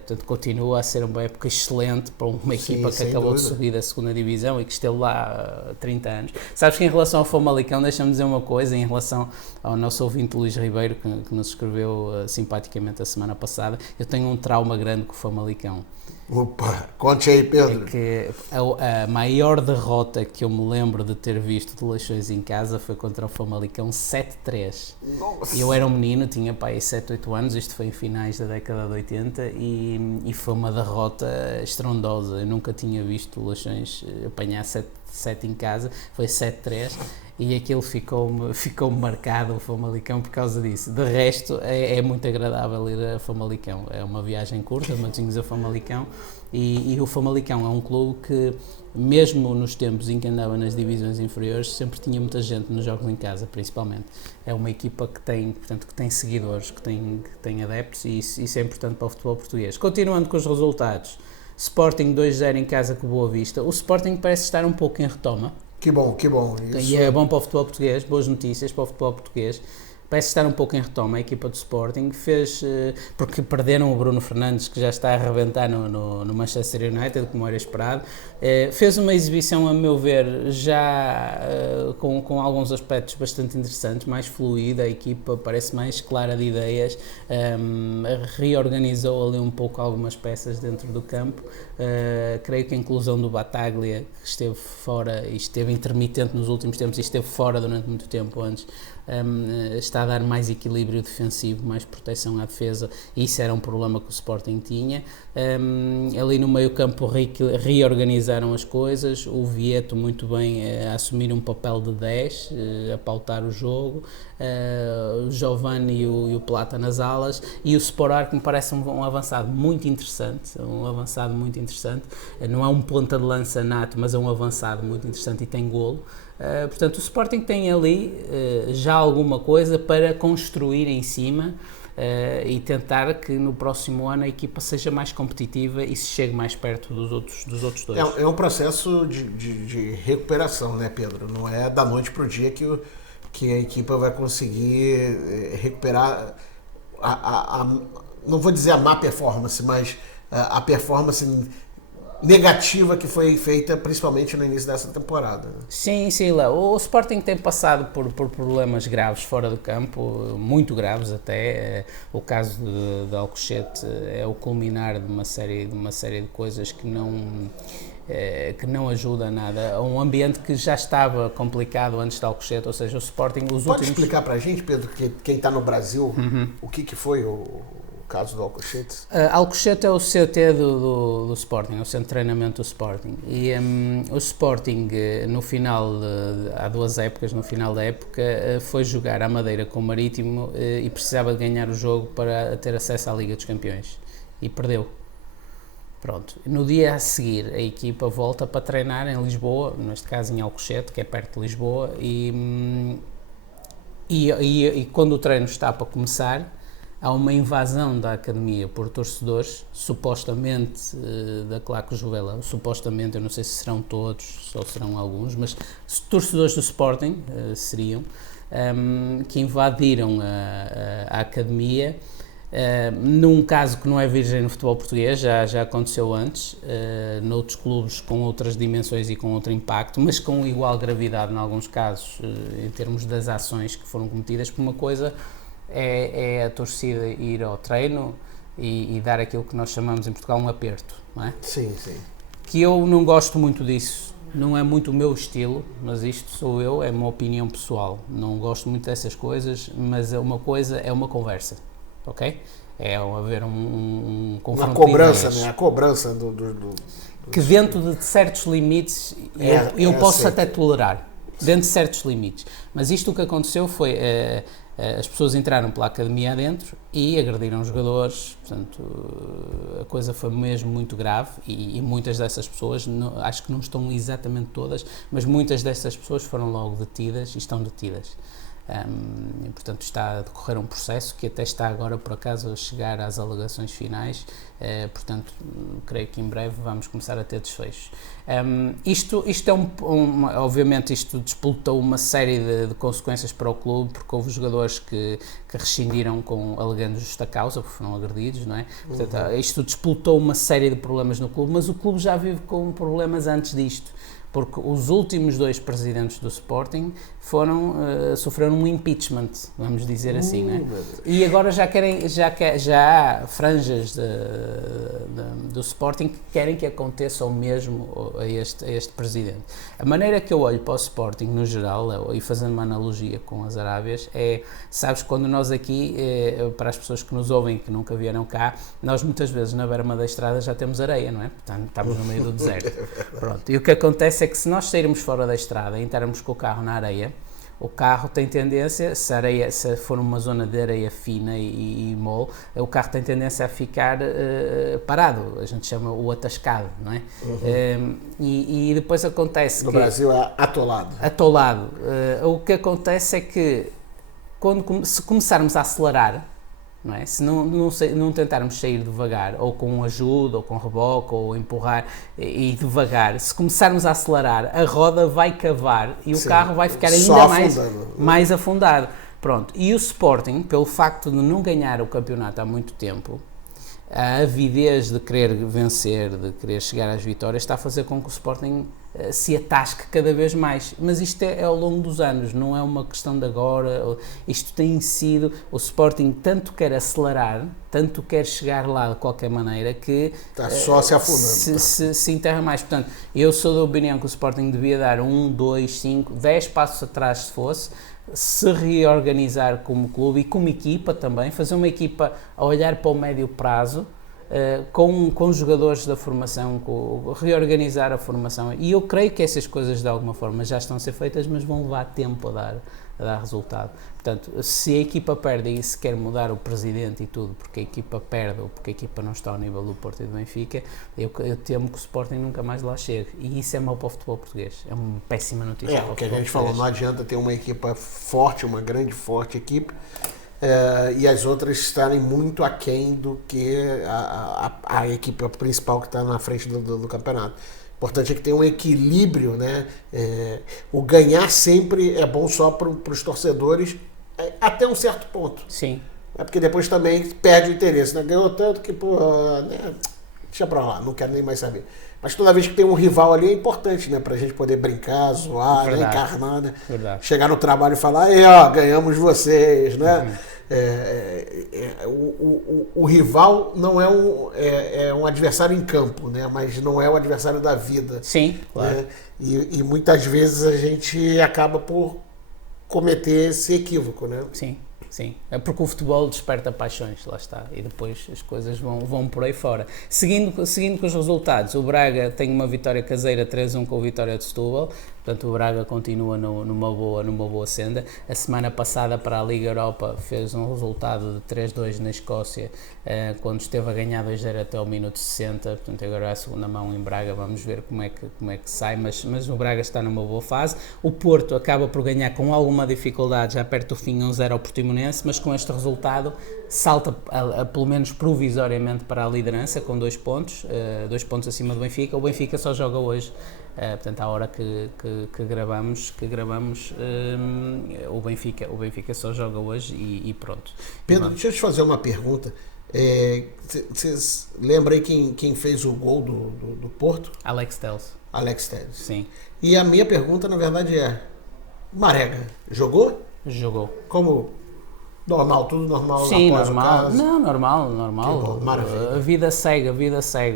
portanto continua a ser uma época excelente para uma equipa que acabou de subir da segunda divisão e que esteve lá há 30 anos. Sabes que em relação ao Famalicão, deixa-me dizer uma coisa, em relação ao nosso ouvinte Luís Ribeiro, que nos escreveu simpaticamente a semana passada, eu tenho um trauma grande com o Famalicão. Opa, conte aí, Pedro. É que a maior derrota que eu me lembro de ter visto de Leixões em casa foi contra o Famalicão 7-3. Nossa. Eu era um menino, tinha pai 7, 8 anos, isto foi em finais da década de 80 e foi uma derrota estrondosa. Eu nunca tinha visto o Leixões apanhar 7 em casa, foi 7-3. E aquilo ficou marcado, o Famalicão, por causa disso. De resto, é muito agradável ir a Famalicão. É uma viagem curta, de Matosinhos a Famalicão, e o Famalicão é um clube que, mesmo nos tempos em que andava nas divisões inferiores, sempre tinha muita gente nos jogos em casa, principalmente. É uma equipa que tem seguidores, que tem adeptos, e isso é importante para o futebol português. Continuando com os resultados, Sporting 2-0 em casa com o Boa Vista. O Sporting parece estar um pouco em retoma. Que bom. Isso... E é bom para o futebol português, boas notícias para o futebol português, parece estar um pouco em retoma a equipa do Sporting, porque perderam o Bruno Fernandes, que já está a arrebentar no Manchester United, como era esperado, fez uma exibição, a meu ver, já com alguns aspectos bastante interessantes, mais fluida, a equipa parece mais clara de ideias, reorganizou ali um pouco algumas peças dentro do campo, creio que a inclusão do Battaglia, que esteve fora e esteve intermitente nos últimos tempos e esteve fora durante muito tempo antes, está a dar mais equilíbrio defensivo, mais proteção à defesa, e isso era um problema que o Sporting tinha. Ali no meio campo reorganizaram as coisas, o Vieto muito bem a assumir um papel de 10, a pautar o jogo, o Giovanni e o Plata nas alas, e o Sporar, que me parece um avançado muito interessante, não é um ponta de lança nato, mas é um avançado muito interessante e tem golo. Portanto, o Sporting tem ali já alguma coisa para construir em cima e tentar que no próximo ano a equipa seja mais competitiva e se chegue mais perto dos outros dois. É um processo de recuperação, né, Pedro? Não é da noite para o dia que a equipa vai conseguir recuperar não vou dizer a má performance, mas a performance negativa que foi feita principalmente no início dessa temporada. Sim, Léo. O Sporting tem passado por problemas graves fora do campo, muito graves até. O caso de Alcochete é o culminar de uma série de coisas que não ajuda nada a um ambiente que já estava complicado antes de Alcochete, ou seja, o Sporting... Pode explicar para a gente, Pedro, quem está no Brasil, o que foi o caso do Alcochete? Alcochete é o CT do Sporting, é o centro de treinamento do Sporting. E o Sporting, no final, há 2 épocas, no final da época, foi jogar à Madeira com o Marítimo e precisava de ganhar o jogo para ter acesso à Liga dos Campeões. E perdeu. Pronto. No dia a seguir, a equipa volta para treinar em Lisboa, neste caso em Alcochete, que é perto de Lisboa, e quando o treino está para começar, há uma invasão da academia por torcedores, supostamente da Claque Juvela, supostamente, eu não sei se serão todos, só serão alguns, mas torcedores do Sporting seriam, que invadiram a academia, num caso que não é virgem no futebol português, já aconteceu antes, noutros clubes com outras dimensões e com outro impacto, mas com igual gravidade em alguns casos, em termos das ações que foram cometidas, por uma coisa... É a torcida ir ao treino e dar aquilo que nós chamamos em Portugal um aperto, não é? Sim, sim. Que eu não gosto muito disso, não é muito o meu estilo, mas isto sou eu, é uma opinião pessoal. Não gosto muito dessas coisas, mas uma coisa é uma conversa, ok? É haver um confronto. Uma cobrança, né? A cobrança do que dentro de certos limites eu posso até tolerar, dentro de certos limites. Mas isto o que aconteceu foi... as pessoas entraram pela academia adentro e agrediram os jogadores, portanto, a coisa foi mesmo muito grave e muitas dessas pessoas, acho que não estão exatamente todas, mas muitas dessas pessoas foram logo detidas e estão detidas. E, portanto, está a decorrer um processo que até está agora, por acaso, a chegar às alegações finais, portanto, creio que em breve vamos começar a ter desfechos. Isto é obviamente, isto despoltou uma série de consequências para o clube, porque houve jogadores que rescindiram alegando justa causa, porque foram agredidos, não é? Portanto, isto despoltou uma série de problemas no clube, mas o clube já vive com problemas antes disto. Porque os últimos 2 presidentes do Sporting sofreram um impeachment, vamos dizer assim, né? E agora já há franjas do Sporting que querem que aconteça o mesmo a este presidente. A maneira que eu olho para o Sporting no geral, e fazendo uma analogia com as Arábias, sabes, quando nós aqui, para as pessoas que nos ouvem que nunca vieram cá, nós muitas vezes na berma da estrada já temos areia, não é? Portanto, estamos no meio do deserto. Pronto. E o que acontece é que se nós sairmos fora da estrada e entrarmos com o carro na areia, o carro tem tendência, se for uma zona de areia fina e mole, o carro tem tendência a ficar parado, a gente chama o atascado, não é? E depois acontece no Brasil é atolado. Atolado. O que acontece é que se começarmos a acelerar, não é? Se não tentarmos sair devagar, ou com ajuda, ou com reboque, ou empurrar e devagar, se começarmos a acelerar, a roda vai cavar e o carro vai ficar ainda mais afundado. Pronto, e o Sporting, pelo facto de não ganhar o campeonato há muito tempo, a avidez de querer vencer, de querer chegar às vitórias, está a fazer com que o Sporting se atasque cada vez mais. Mas isto é ao longo dos anos, não é uma questão de agora. Isto tem sido, o Sporting tanto quer acelerar, tanto quer chegar lá de qualquer maneira, que está só se afundando. Se enterra mais. Portanto, eu sou da opinião que o Sporting devia dar 1, 2, 5, 10 passos atrás se fosse, se reorganizar como clube e como equipa também, fazer uma equipa a olhar para o médio prazo, com jogadores da formação, reorganizar a formação, e eu creio que essas coisas de alguma forma já estão a ser feitas, mas vão levar tempo a dar resultado. Portanto, se a equipa perde e se quer mudar o presidente e tudo, porque a equipa perde ou porque a equipa não está ao nível do Porto e do Benfica, eu temo que o Sporting nunca mais lá chegue, e isso é mau para o futebol português, é uma péssima notícia para o que a futebol gente falou, não adianta ter uma equipa forte, uma grande forte equipe, e as outras estarem muito aquém do que a equipe principal que está na frente do campeonato. O importante é que tenha um equilíbrio, né? O ganhar sempre é bom só para os torcedores, até um certo ponto. Sim. É porque depois também perde o interesse, né? Ganhou tanto que, né? Deixa pra lá, não quero nem mais saber. Mas toda vez que tem um rival ali é importante, né? Pra gente poder brincar, zoar, né? Encarnar, né? Verdade. Chegar no trabalho e falar, aí ó, ganhamos vocês, né? O rival não é um adversário em campo, né? Mas não é o adversário da vida. Sim, claro. Né? E muitas vezes a gente acaba por cometer esse equívoco, né? Sim. Sim, é porque o futebol desperta paixões, lá está, e depois as coisas vão por aí fora. Seguindo com os resultados, o Braga tem uma vitória caseira 3-1 com a vitória de Setúbal, portanto o Braga continua numa boa senda. A semana passada para a Liga Europa fez um resultado de 3-2 na Escócia, quando esteve a ganhar 2-0 até ao minuto 60, portanto agora é a segunda mão em Braga, vamos ver como é que sai, mas o Braga está numa boa fase. O Porto acaba por ganhar com alguma dificuldade, já perto do fim, 1-0 ao Portimonense, mas com este resultado salta pelo menos provisoriamente para a liderança com 2 pontos, 2 pontos acima do Benfica. O Benfica só joga hoje, portanto à hora que gravamos, o Benfica só joga hoje e pronto. Pedro, deixa eu te fazer uma pergunta. Você lembra aí quem fez o gol do Porto? Alex Telles. Alex Telles. Sim. E a minha pergunta, na verdade, é: Marega, jogou? Jogou. Como? Normal, tudo normal? Sim, após normal. o caso? Não, normal. Que bom, maravilha. A vida segue,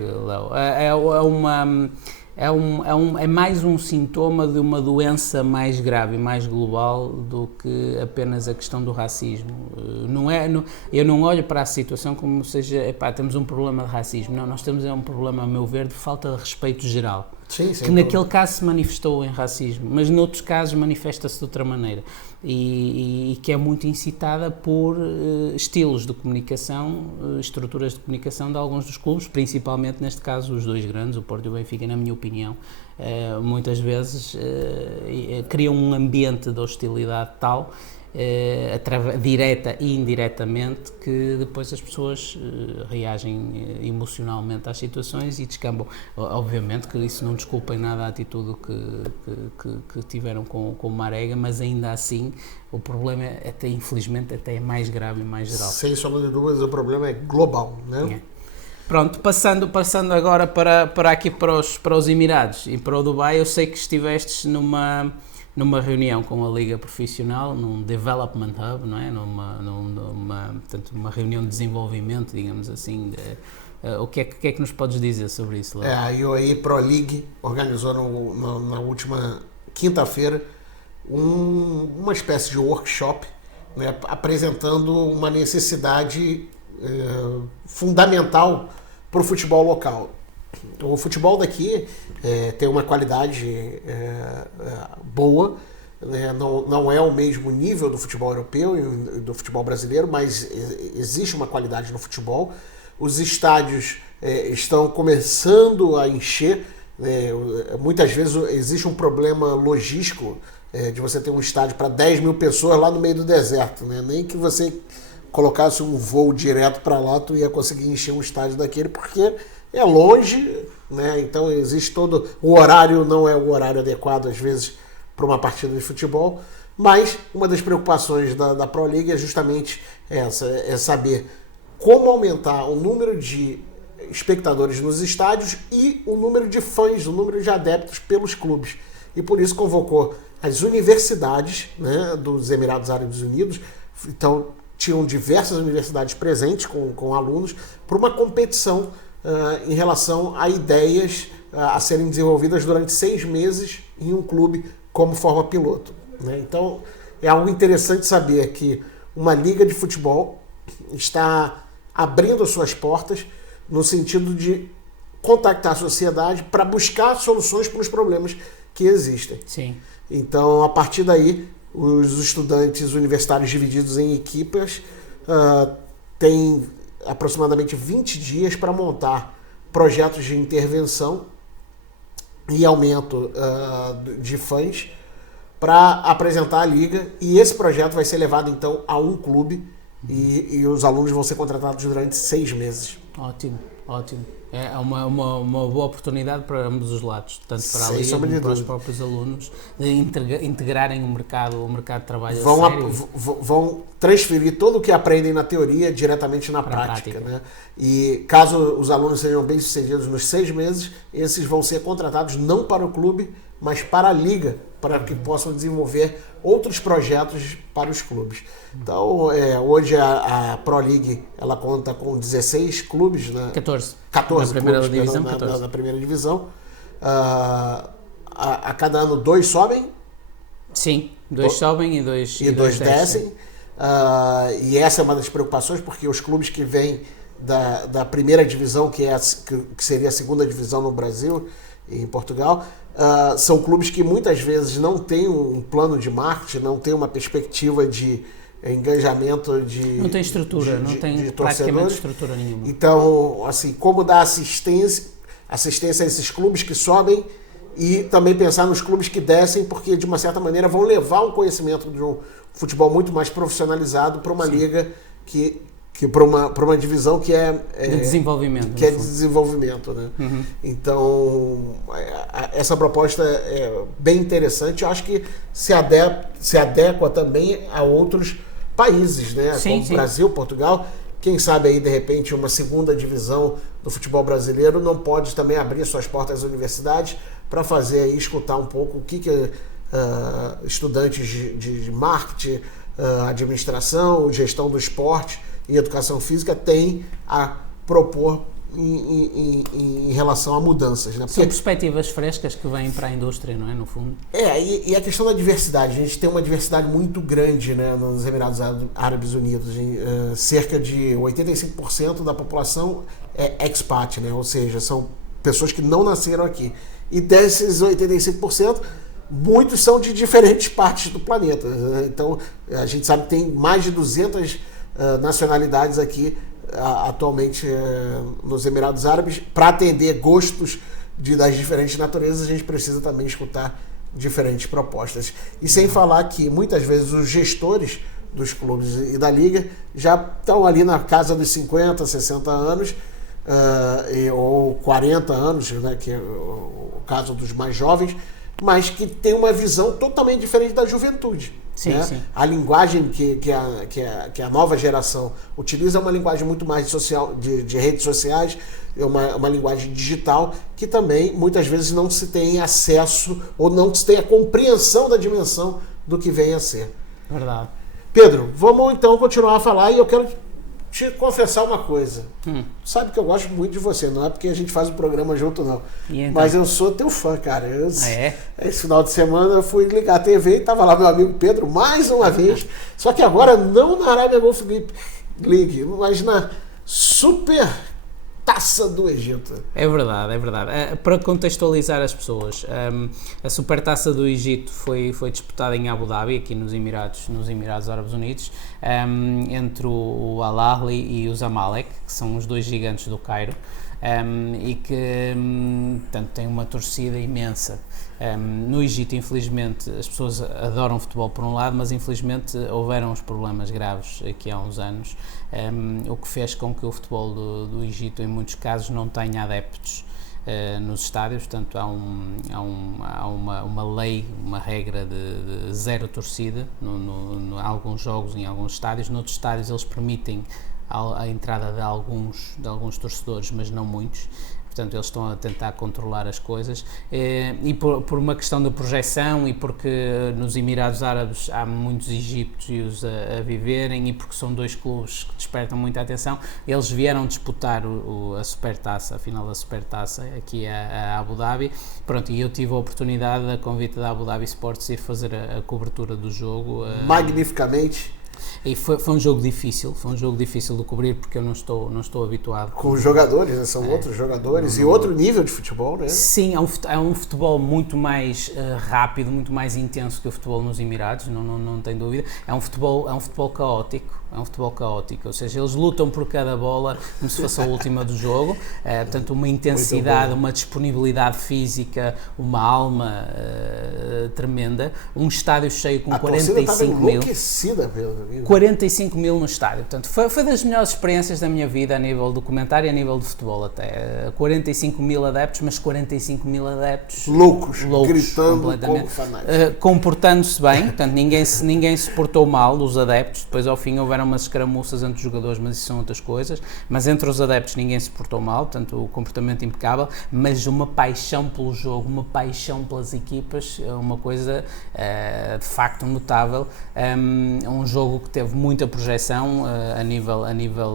Léo. É mais um sintoma de uma doença mais grave e mais global do que apenas a questão do racismo. Eu não olho para a situação como seja, temos um problema de racismo. Não, nós temos um problema, a meu ver, de falta de respeito geral. Sim, que naquele caso se manifestou em racismo, mas noutros casos manifesta-se de outra maneira e que é muito incitada por estilos de comunicação, estruturas de comunicação de alguns dos clubes, principalmente neste caso os dois grandes, o Porto e o Benfica, na minha opinião, muitas vezes criam um ambiente de hostilidade tal, direta e indiretamente, que depois as pessoas reagem emocionalmente às situações e descambam. Obviamente que isso não desculpa em nada a atitude que tiveram com o Marega, mas ainda assim o problema infelizmente é mais grave e mais geral. Sem sombra de dúvidas, o problema é global, né? Pronto, passando agora para aqui para os Emirados e para o Dubai, eu sei que estivestes numa reunião com a Liga Profissional, num Development Hub, não é? Portanto, uma reunião de desenvolvimento, digamos assim. O que é que nos podes dizer sobre isso, Léo? A UAE Pro League organizou na última quinta-feira uma espécie de workshop, né, apresentando uma necessidade fundamental para o futebol local. O futebol daqui tem uma qualidade boa, né? Não é o mesmo nível do futebol europeu e do futebol brasileiro, mas existe uma qualidade no futebol. Os estádios estão começando a encher, muitas vezes existe um problema logístico de você ter um estádio para 10 mil pessoas lá no meio do deserto, né? Nem que você colocasse um voo direto para lá, tu ia conseguir encher um estádio daquele, porque é longe, né? Então existe todo... O horário não é o horário adequado, às vezes, para uma partida de futebol. Mas uma das preocupações da Pro League é justamente essa, é saber como aumentar o número de espectadores nos estádios e o número de fãs, o número de adeptos pelos clubes. E por isso convocou as universidades, né, dos Emirados Árabes Unidos. Então tinham diversas universidades presentes com alunos para uma competição em relação a ideias a serem desenvolvidas durante 6 meses em um clube como forma piloto, né? Então é algo interessante saber que uma liga de futebol está abrindo as suas portas no sentido de contactar a sociedade para buscar soluções para os problemas que existem. Sim. Então, a partir daí, os estudantes universitários divididos em equipes têm aproximadamente 20 dias para montar projetos de intervenção e aumento de fãs para apresentar a liga, e esse projeto vai ser levado então a um clube e os alunos vão ser contratados durante 6 meses. Ótimo, ótimo. É uma boa oportunidade para ambos os lados, tanto para a Sem liga sombra de como para os dúvida. próprios alunos, de integrarem o mercado de trabalho a Vão, sério. vão transferir todo o que aprendem na teoria diretamente na Para a prática, prática. né? E caso os alunos sejam bem-sucedidos nos 6 meses, esses vão ser contratados não para o clube, mas para a liga, para que possam desenvolver outros projetos para os clubes. Então, hoje a Pro League ela conta com 16 clubes, né? 14. 14 Na primeira clubes, divisão, perdão, 14. na primeira divisão. A cada ano 2 sobem Sim, 2 sobem e 2 e 2 descem. E essa é uma das preocupações, porque os clubes que vêm da primeira divisão, que seria a segunda divisão no Brasil e em Portugal, são clubes que muitas vezes não têm um plano de marketing, não têm uma perspectiva de engajamento Não tem estrutura, não tem de praticamente torcedores. estrutura nenhuma. Então, assim, como dar assistência a esses clubes que sobem e também pensar nos clubes que descem, porque de uma certa maneira vão levar um conhecimento de um futebol muito mais profissionalizado para uma liga que para uma divisão que é De desenvolvimento. que é no de fundo. desenvolvimento, né? Então essa proposta é bem interessante. Eu acho que se adequa também a outros países, né? Sim, Como sim. Brasil, Portugal. Quem sabe aí de repente uma segunda divisão do futebol brasileiro não pode também abrir suas portas às universidades para fazer aí, escutar um pouco o que estudantes de marketing, administração, gestão do esporte e educação física têm a propor em relação a mudanças, né? São perspectivas frescas que vêm para a indústria, não é? No fundo. E a questão da diversidade, a gente tem uma diversidade muito grande, né, nos Emirados Árabes Unidos. Cerca de 85% da população é expat, né? Ou seja, são pessoas que não nasceram aqui. E desses 85%, muitos são de diferentes partes do planeta, né? Então, a gente sabe que tem mais de 200 nacionalidades aqui atualmente nos Emirados Árabes. Para atender gostos das diferentes naturezas, a gente precisa também escutar diferentes propostas. E sem falar que muitas vezes os gestores dos clubes e da liga já estão ali na casa dos 50, 60 anos, ou 40 anos, né, que é o caso dos mais jovens, mas que tem uma visão totalmente diferente da juventude. Sim, né? sim. A linguagem que a nova geração utiliza é uma linguagem muito mais de redes sociais, é uma linguagem digital que também muitas vezes não se tem acesso ou não se tem a compreensão da dimensão do que vem a ser. Verdade. Pedro, vamos então continuar a falar e eu quero te confessar uma coisa. Sabe que eu gosto muito de você, não é porque a gente faz o programa junto, não. E então? Mas eu sou teu fã, cara. É? Esse final de semana eu fui ligar a TV e tava lá meu amigo Pedro mais uma vez. Só que agora não na Arábia Golf League, mas na Super Taça do Egito. É verdade, é verdade. Para contextualizar as pessoas, a Supertaça do Egito foi disputada em Abu Dhabi, aqui nos Emirados Árabes Unidos, entre o Al Ahly e o Zamalek, que são os dois gigantes do Cairo, e que portanto, têm uma torcida imensa. No Egito, infelizmente, as pessoas adoram futebol por um lado, mas infelizmente houveram uns problemas graves aqui há uns anos, o que fez com que o futebol do Egito, em muitos casos, não tenha adeptos. nos estádios, portanto há uma lei, uma regra de zero torcida em alguns jogos, em alguns estádios. Noutros estádios eles permitem a entrada de alguns torcedores, mas não muitos. Portanto, eles estão a tentar controlar as coisas, e por uma questão de projeção, e porque nos Emirados Árabes há muitos egípcios a viverem, e porque são dois clubes que despertam muita atenção, eles vieram disputar a Supertaça, a final da Supertaça, aqui a Abu Dhabi. Pronto, e eu tive a oportunidade, a convite da Abu Dhabi Sports, de ir fazer a cobertura do jogo. Magnificamente. E foi um jogo difícil, de cobrir, porque eu não estou habituado. Com os jogadores, né? São outros jogadores e outro nível de futebol, né? Sim, é um futebol muito mais rápido, muito mais intenso que o futebol nos Emirados, não tem dúvida. É um futebol caótico. Ou seja, eles lutam por cada bola como se fosse a última do jogo, portanto uma intensidade, uma disponibilidade física, uma alma tremenda, um estádio cheio com 45 mil. 45 mil no estádio, portanto foi das melhores experiências da minha vida a nível do comentário e a nível de futebol até. 45 mil adeptos, mas 45 mil adeptos loucos gritando completamente, como fanáticos. Comportando-se bem, portanto ninguém se portou mal, os adeptos. Depois ao fim houveram umas escaramuças entre os jogadores, mas isso são outras coisas. Mas entre os adeptos ninguém se portou mal, portanto o comportamento impecável, mas uma paixão pelo jogo, uma paixão pelas equipas, uma coisa de facto notável. Um jogo que teve muita projeção a nível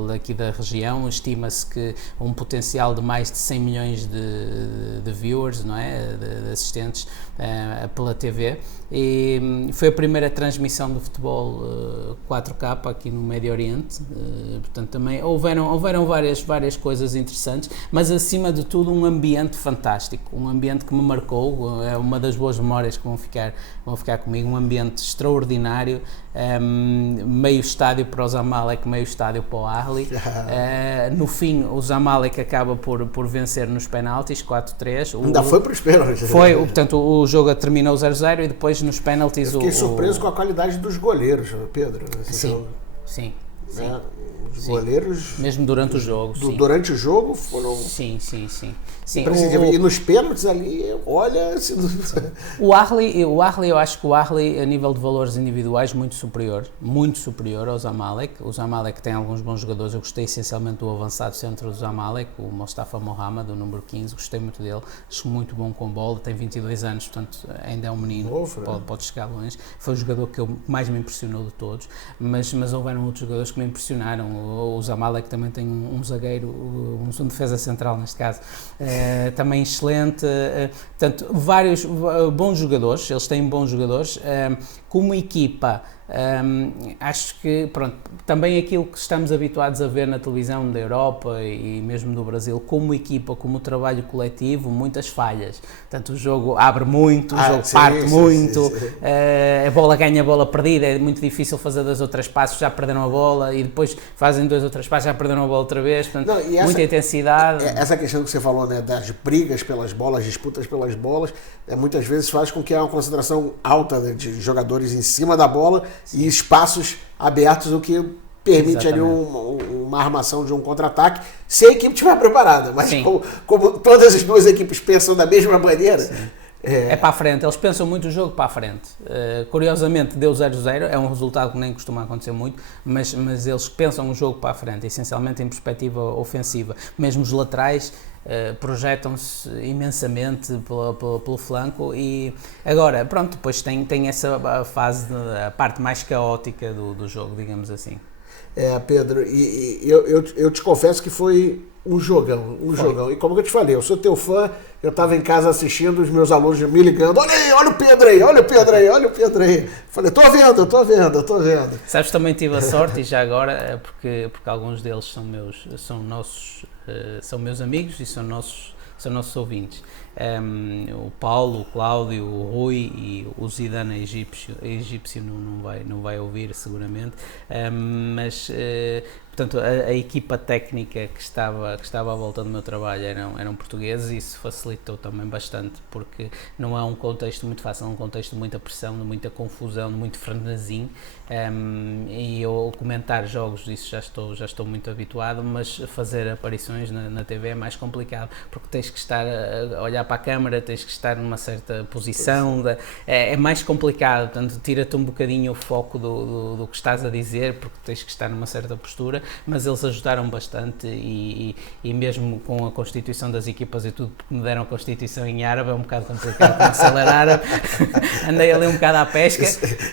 aqui da região. Estima-se que um potencial de mais de 100 milhões de viewers, não é? De assistentes pela TV, e foi a primeira transmissão do futebol 4K aqui no Médio Oriente, portanto também houveram várias coisas interessantes, mas acima de tudo um ambiente fantástico, um ambiente que me marcou, é uma das boas memórias que vão ficar comigo, um ambiente extraordinário, meio estádio para o Zamalek, meio estádio para o Ahly. No fim o Zamalek acaba por vencer nos penaltis 4-3. Ainda foi para os pênaltis. Portanto o jogo terminou 0-0 e depois nos penaltis eu fiquei surpreso com a qualidade dos goleiros, Pedro. Sim. Né? Os goleiros... Mesmo durante o jogo. Durante o jogo foram... Sim. E nos pênaltis ali, olha... O Ahly, eu acho que o Ahly, a nível de valores individuais, muito superior ao Zamalek. O Zamalek tem alguns bons jogadores. Eu gostei essencialmente do avançado centro do Zamalek, o Mostafa Mohamed, o número 15. Gostei muito dele. Acho muito bom com bola. Tem 22 anos, portanto ainda é um menino. Pode chegar longe. Foi o jogador que mais me impressionou de todos. Mas houveram outros jogadores que me impressionaram. O Zamalek também tem um zagueiro, um defesa central neste caso, também excelente. Portanto, vários bons jogadores. Eles têm bons jogadores. Como equipa, acho que, também aquilo que estamos habituados a ver na televisão da Europa e mesmo do Brasil, como equipa, como trabalho coletivo, muitas falhas. Portanto, o jogo abre muito, o jogo parte muito, a bola ganha, a bola perdida, é muito difícil fazer 2 ou 3 passos, já perderam a bola, e depois fazem 2 ou 3 passos, já perderam a bola outra vez. Portanto, muita intensidade. Essa questão que você falou, né, das brigas pelas bolas, disputas pelas bolas, muitas vezes faz com que há uma concentração alta, né, de jogadores em cima da bola. Sim. E espaços abertos, o que permite ali uma armação de um contra-ataque, se a equipe estiver preparada. Mas como todas as duas equipes pensam da mesma maneira... É para a frente, eles pensam muito o jogo para a frente. Curiosamente deu 0-0, é um resultado que nem costuma acontecer muito, mas eles pensam o jogo para a frente, essencialmente em perspectiva ofensiva. Mesmo os laterais projetam-se imensamente pelo flanco. E agora, depois tem essa fase, a parte mais caótica do jogo, digamos assim. Pedro, e eu te confesso que foi um jogão. E como eu te falei, eu sou teu fã, eu estava em casa assistindo, os meus alunos me ligando, olha o Pedro aí. Falei, tô vendo. Sabes, também tive a sorte, e já agora, porque alguns deles são meus amigos e são nossos ouvintes. O Paulo, o Cláudio, o Rui e o Zidane egípcio não vai ouvir seguramente, mas portanto, a equipa técnica que estava à volta do meu trabalho eram portugueses, e isso facilitou também bastante, porque não é um contexto muito fácil, é um contexto de muita pressão, de muita confusão, de muito frenesim, e eu comentar jogos disso já estou muito habituado, mas fazer aparições na TV é mais complicado, porque tens que estar a olhar para a câmara, tens que estar numa certa posição, é mais complicado, portanto tira-te um bocadinho o foco do que estás a dizer, porque tens que estar numa certa postura, mas eles ajudaram bastante, e mesmo com a constituição das equipas e tudo, porque me deram a constituição em árabe, é um bocado complicado, com o árabe, andei ali um bocado à pesca,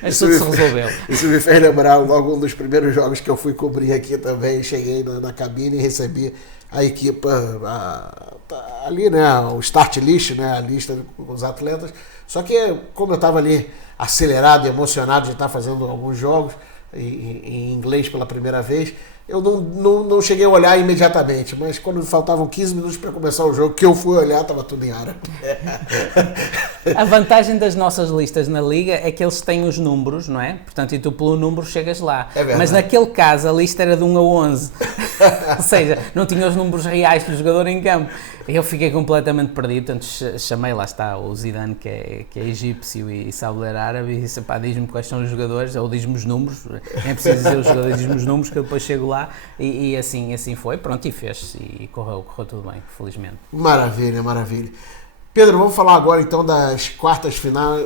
mas tudo se resolveu. Isso me fez lembrar logo um dos primeiros jogos que eu fui cobrir aqui também, cheguei na cabine e recebi a equipa ali, né, o start list, né, a lista dos atletas, só que como eu estava ali acelerado e emocionado de estar fazendo alguns jogos em inglês pela primeira vez, eu não cheguei a olhar imediatamente, mas quando faltavam 15 minutos para começar o jogo, que eu fui olhar, estava tudo em árabe. A vantagem das nossas listas na Liga é que eles têm os números, não é? Portanto, e tu pelo número chegas lá. Mas naquele caso a lista era de 1 a 11. Ou seja, não tinha os números reais do jogador em campo. Eu fiquei completamente perdido, portanto chamei, lá está, o Zidane, que é egípcio e sabe ler árabe, e disse, pá, diz-me quais são os jogadores, ou diz-me os números, nem é preciso dizer os jogadores, diz-me os números que eu depois chego lá, e assim foi, pronto, e fez, e correu tudo bem, felizmente. Maravilha, maravilha. Pedro, vamos falar agora então das quartas final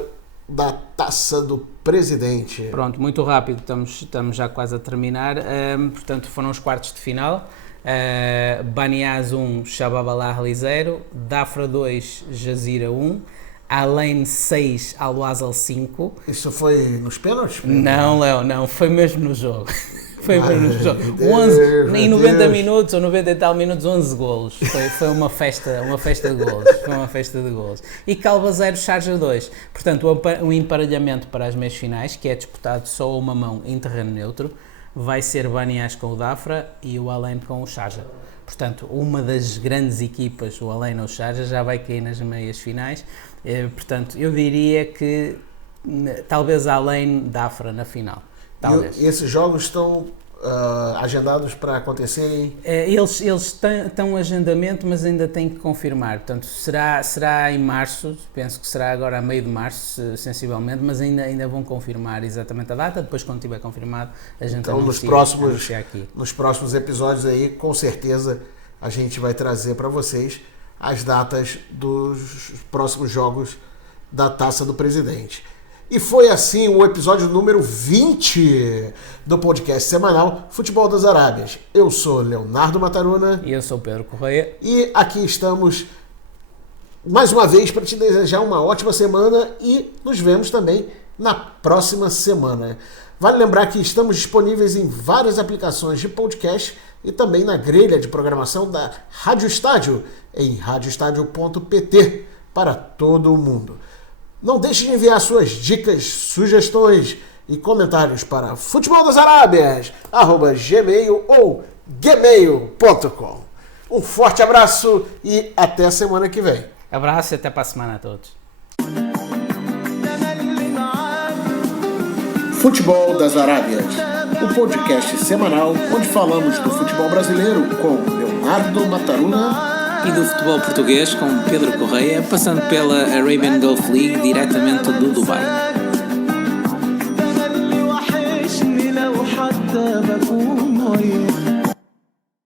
da Taça do Presidente. Pronto, muito rápido, estamos já quase a terminar, portanto foram os quartos de final. Banias 1, Shabab Al-Ahli 0, Dafra 2, Jazira 1, Al-Ain 6, Al-Wazl 5. Isso foi nos pênaltis? Não, Léo, não, foi mesmo no jogo. Foi mesmo no jogo. 11, em 90 minutos ou 90 e tal minutos, 11 golos. Foi uma festa de golos. E Calva 0, Sharjah 2. Portanto, o emparelhamento para as meias finais, que é disputado só a uma mão em terreno neutro, vai ser Banias com o Dafra e o Al-Ain com o Sharjah. Portanto, uma das grandes equipas, o Al-Ain ou o Sharjah, já vai cair nas meias finais. Portanto, eu diria que talvez Al-Ain, Dafra na final. Talvez. E esses jogos estão agendados para acontecerem? Eles estão em agendamento, mas ainda têm que confirmar. Portanto, será em março, penso que será agora a meio de março, sensivelmente, mas ainda vão confirmar exatamente a data. Depois, quando tiver confirmado, a gente então, nos próximos episódios aí, com certeza, a gente vai trazer para vocês as datas dos próximos jogos da Taça do Presidente. E foi assim o episódio número 20 do podcast semanal Futebol das Arábias. Eu sou Leonardo Mataruna. E eu sou Pedro Correia. E aqui estamos mais uma vez para te desejar uma ótima semana e nos vemos também na próxima semana. Vale lembrar que estamos disponíveis em várias aplicações de podcast e também na grelha de programação da Rádio Estádio, em radioestadio.pt, para todo o mundo. Não deixe de enviar suas dicas, sugestões e comentários para futeboldasarábias@gmail ou gmail.com. Um forte abraço e até a semana que vem. Abraço e até para a semana a todos. Futebol das Arábias, o podcast semanal onde falamos do futebol brasileiro com Leonardo Mataruna e do futebol português com Pedro Correia, passando pela Arabian Gulf League diretamente do Dubai.